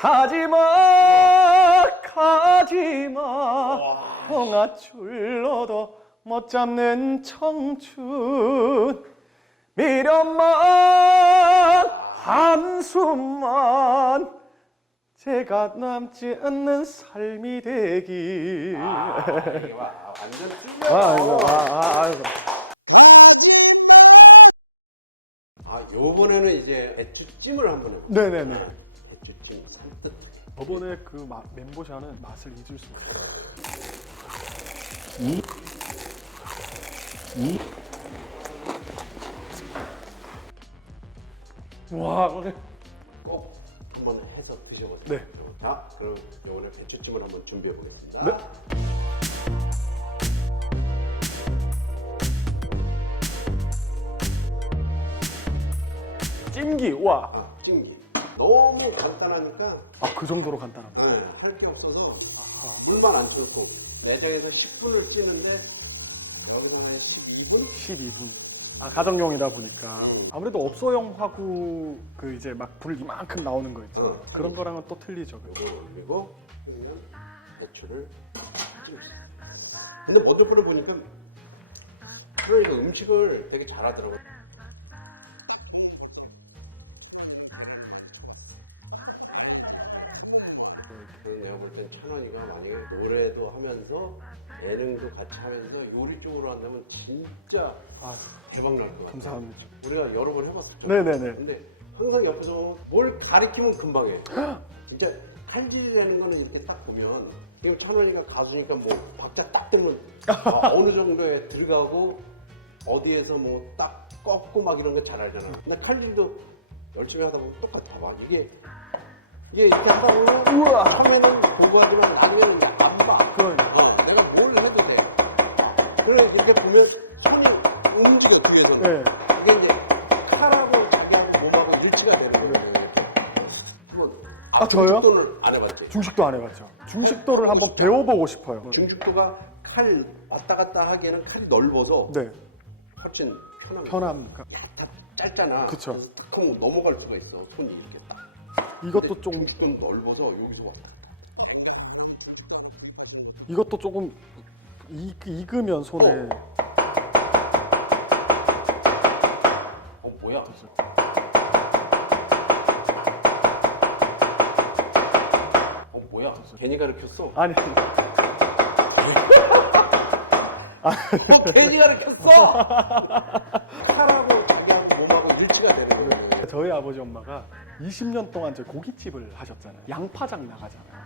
가지마 가지마 동아줄로도 못 잡는 청춘 미련만 한숨만 제가 남지 않는 삶이 되길. 이게 완전 틀려. 요번에는 이제 배추찜을 한번 해볼게요. 네네네. 배추찜 산뜻. 저번에 그 멘보샤는 맛을 잊을 수 없어요. 와, 꼭 한번 해서 드셔보세요. 네. 자, 그럼 이번에 배추찜을 한번 준비해 보겠습니다. 네. 찜기, 와. 찜기. 너무 간단하니까 그 정도로 간단합니다. 할 게 없어서 물만 안 쫄고 매장에서 10분을 쓰는데 여기서만 12분? 12분. 가정용이다 보니까 아무래도 업소용 화구 그 이제 막 불 이만큼 나오는 거 있죠. 그런 거랑은 또 틀리죠. 이거 올리고 그냥 배추를 찜습니다. 근데 먼저 불을 보니까 그러니까 음식을 되게 잘하더라고요. 내가 볼 땐 천원이가 만약에 노래도 하면서 예능도 같이 하면서 요리 쪽으로 한다면 진짜 대박 날 것 같아요. 감사합니다. 우리가 여러 번 해봤었죠. 네네네. 근데 항상 옆에서 뭘 가리키면 금방 해. 진짜 칼질이라는 거는 이렇게 딱 보면 그냥 천원이가 가수니까 뭐 박자 딱 들면 어느 정도에 들어가고 어디에서 뭐 딱 꺾고 막 이런 거 잘 알잖아. 근데 칼질도 열심히 하다 보면 똑같아. 막 이게 이렇게 하다 보면 우와. 하면은 보고 하지만 나중에는 이제 안 봐. 그러니까. 내가 뭘 해도 돼. 그래 이렇게 보면 손이 움직여 뒤에서는. 네. 이게 이제 칼하고 자기하고 몸하고 일치가 되는 거예요. 저요? 중식도를 안 해봤지? 중식도 안 해봤죠. 중식도를 한번 배워보고 싶어요. 중식도가 칼 왔다 갔다 하기에는 칼이 넓어서 네. 훨씬 편합니다. 편합니까? 다 짧잖아. 그쵸. 그래서 딱 하면 넘어갈 수가 있어. 손이 이렇게 딱. 이것도 근데 좀 중식도는 넓어서 여기서 왔다 갔다. 이것도 조금 익으면 손에 뭐야? 뭐야? 괜히 가르쳤어? 아니 괜히 가르쳤어? 칼하고 자기하고 몸하고 일치가 되는 거예요. 저희 아버지 엄마가 20년 동안 저 고깃집을 하셨잖아요. 양파장 나가잖아요.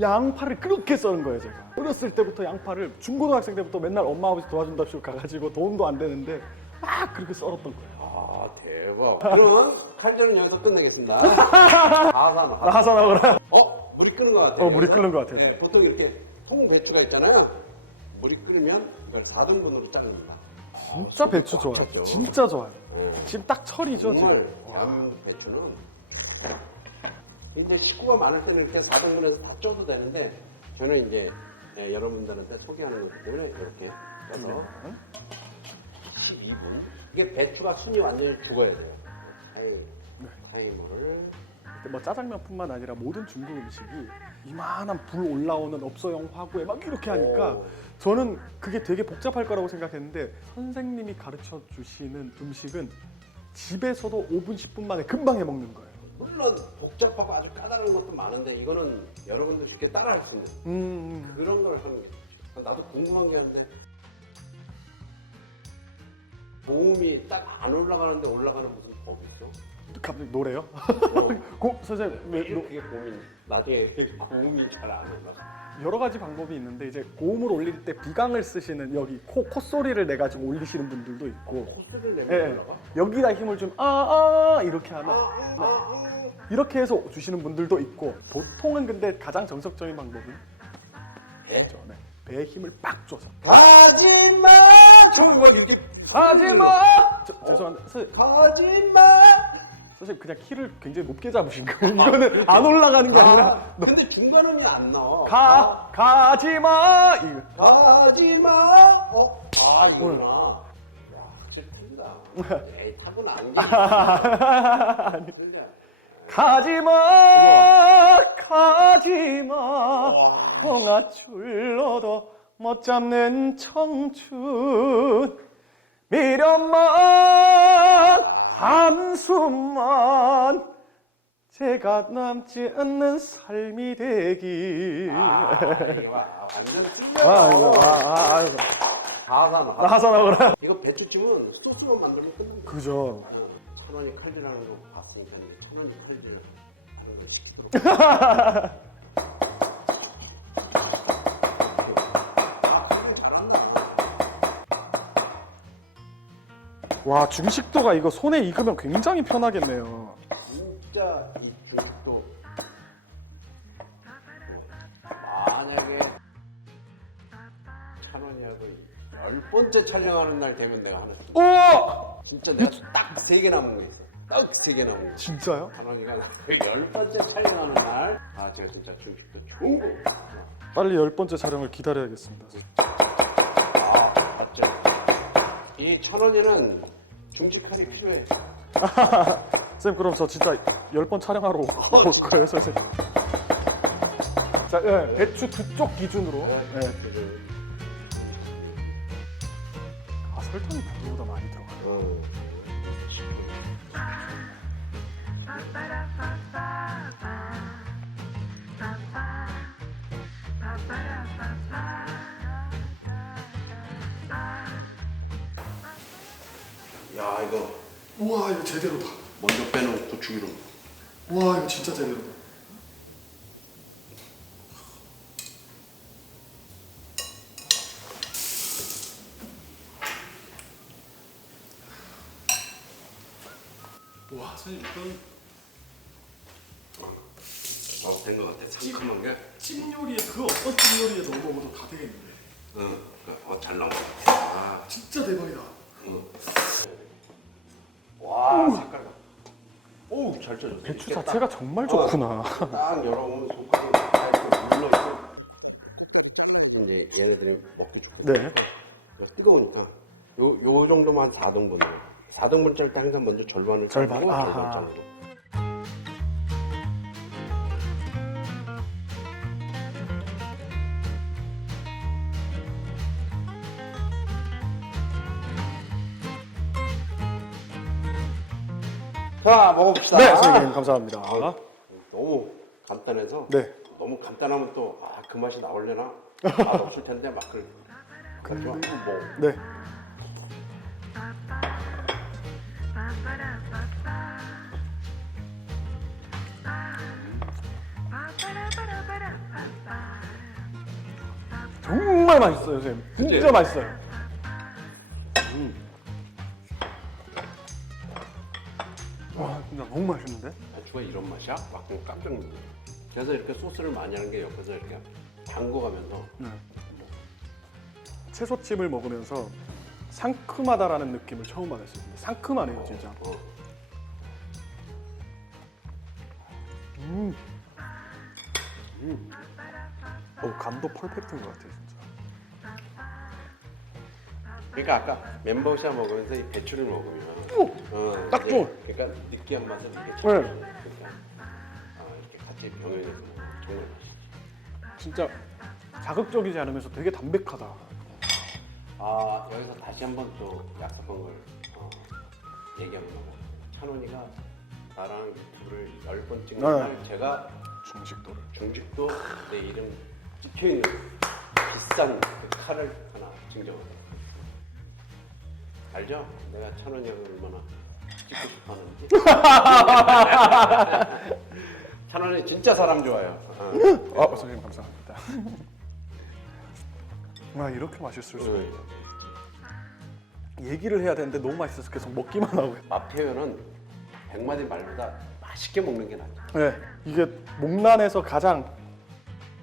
양파를 그렇게 써는 거예요, 제가. 어렸을 때부터 양파를 중고등학생 때부터 맨날 엄마 아버지 도와준답시고 가가지고 돈도 안 되는데 막 그렇게 썰었던 거예요. 대박. 그러면 칼질은 여기서 끝내겠습니다. 하산. 하산하거나. 물이 끓는 것 같아요. 물이 끓는 것 같아요. 네, 보통 이렇게 통 배추가 있잖아요. 물이 끓으면 이걸 4등분으로 자릅니다. 진짜 배추 좋아요. 좋죠. 진짜 좋아요. 네. 지금 딱 철이죠, 정말 지금. 대한민국 배추는 이제 식구가 많을 때는 이렇게 4등분해서 다 쪄도 되는데 저는 이제 여러분들한테 소개하는 거기 때문에 이렇게 쪄서 12분. 이게 배추가 순이 완전히 죽어야 돼요. 타이머를. 뭐 짜장면뿐만 아니라 모든 중국 음식이 이만한 불 올라오는 업소용 화구에 막 이렇게 하니까 저는 그게 되게 복잡할 거라고 생각했는데 선생님이 가르쳐 주시는 음식은 집에서도 5분, 10분 만에 금방 해 먹는 거예요. 물론 복잡하고 아주 까다로운 것도 많은데 이거는 여러분도 쉽게 따라할 수 있는 그런 걸 하는 게 좋죠. 나도 궁금한 게 있는데 모음이 딱 안 올라가는데 올라가는 무슨 법이 있어? 갑자기 노래요? 선생님 그게 고민. 나중에 고음이 잘 안 올라가. 여러 가지 방법이 있는데 이제 고음을 올릴 때 비강을 쓰시는 여기 콧소리를 내 가지고 올리시는 분들도 있고 콧소리를 내면 예, 올라가? 여기다 힘을 좀 이렇게 하면 이렇게 해서 주시는 분들도 있고 보통은 근데 가장 정석적인 방법은 배? 네. 배에 힘을 빡 줘서 가지마! 처음에 막 이렇게 가지마! 죄송한데 가지마! 선생님 그냥 키를 굉장히 높게 잡으신 거예요. 이거는 안 올라가는 게 아니라 근데 중간음이 안 나와. 가지마! 이거. 가지마! 이거구나. 야, 확실히 틀리다. 에이, 타고난 게. 가지마! 가지마 홍아줄로도 못 잡는 청춘 미련만 한숨만 제가 남지 않는 삶이 되길. 이게 완전 아, 틀려. 이거. 하산어. 하산하거라. 이거 배추찜은 소스만 만들면 끝납니다. 그죠. 천원이 칼질하는 거 봤으니까 천원이 칼질 하는 걸 시키도록. 와, 중식도가 이거 손에 익으면 굉장히 편하겠네요. 진짜 이 중식도 만약에 찬원이하고 10번째 촬영하는 날 되면 내가 하나 씩 오! 진짜 내가 딱 3개 남은 거 있어. 딱 3개 남은 거. 진짜요? 찬원이가 10번째 촬영하는 날 제가 진짜 중식도 좋은 거 빨리 10번째 촬영을 기다려야겠습니다. 맞죠? 이 찬원이는 중식칼이 필요해. 쌤, 그럼 저 진짜 10번 촬영하러 올 거예요, 선생님. 자, 예, 배추 그쪽 기준으로. 예. 아, 설탕이 보기보다 많이 들어가요. 야 이거 우와, 이거 제대로다. 먼저 빼놓은 고추기름. 와, 이거 진짜 제대로다. 와, 선생님, 이건 된 것 같아. 상큼한 게. 찜 요리에 그 어떤 찜 요리에 넣어 먹어도 다 되겠는데. 잘 나온 것 같아. 진짜 대박이다. 와 색깔 봐. 오우 잘 쪄졌어. 배추 이렇게 자체가 정말 좋구나. 딱 열어보면 속하고 다 이렇게 물러있고. 이제 얘네들이 먹기 좋고. 네. 뜨거우니까 요 정도만 4등분. 4등분 짤 때 항상 먼저 절반을 절반? 자르고 아하. 절반 자르고. 자 먹어봅시다. 네, 선생님, 감사합니다. 너무 간단해서 네. 너무 간단하면 또 그 맛이 나오려나 맛 없을 텐데 막 그렇지만 뭐 네. 정말 맛있어요, 선생님. 진짜 그치? 맛있어요. 와, 진짜 너무 맛있는데? 배추가 이런 맛이야? 막 깜짝 놀랐어. 그래서 이렇게 소스를 많이 하는 게 옆에서 이렇게 담궈가면서 네. 채소찜을 먹으면서 상큼하다라는 느낌을 처음 받았어요. 상큼하네요, 진짜. 간도 퍼펙트인 것 같아요, 진짜. 그러니까 아까 멘보샤 먹으면서 이 배추를 먹으면 딱 이제 좋아. 그러니까 느끼한 맛을 이게 참 네. 그러니까 이렇게 같이 병행해서 먹으면 정말 맛있지. 진짜 자극적이지 않으면서 되게 담백하다. 여기서 다시 한번 또 약속한 걸 얘기하면 찬원이가 나랑 유튜브를 10번 찍는 네. 날 제가 중식도를. 중직도 내 이름 찍혀있는 비싼 그 칼을 하나 증정한다. 알죠? 내가 찬원이 형을 얼마나 찍고 싶어 하는지. 찬원이 진짜 사람 좋아요. 선생님 감사합니다. 이렇게 맛있을 수. 네. 얘기를 해야 되는데 너무 맛있어서 계속 먹기만 하고. 맛 표현은 100마디 말보다 맛있게 먹는 게 낫죠. 네, 이게 목란에서 가장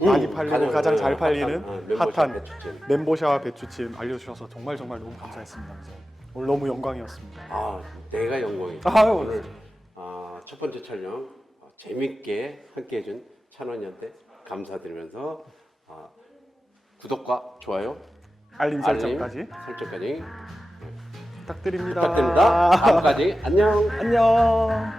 많이 팔리고 가장 잘 팔리는 멘보샤 핫한 배추찜. 멘보샤와 배추찜 알려주셔서 정말 너무 감사했습니다. 선생님. 오늘 너무 영광이었습니다. 내가 영광이죠. 아유. 오늘 첫 번째 촬영 재밌게 함께 해준 찬원이한테 감사드리면서 구독과 좋아요, 알림 설정까지 설정까지 부탁드립니다. 부탁드립니다. 다음까지 안녕. 안녕.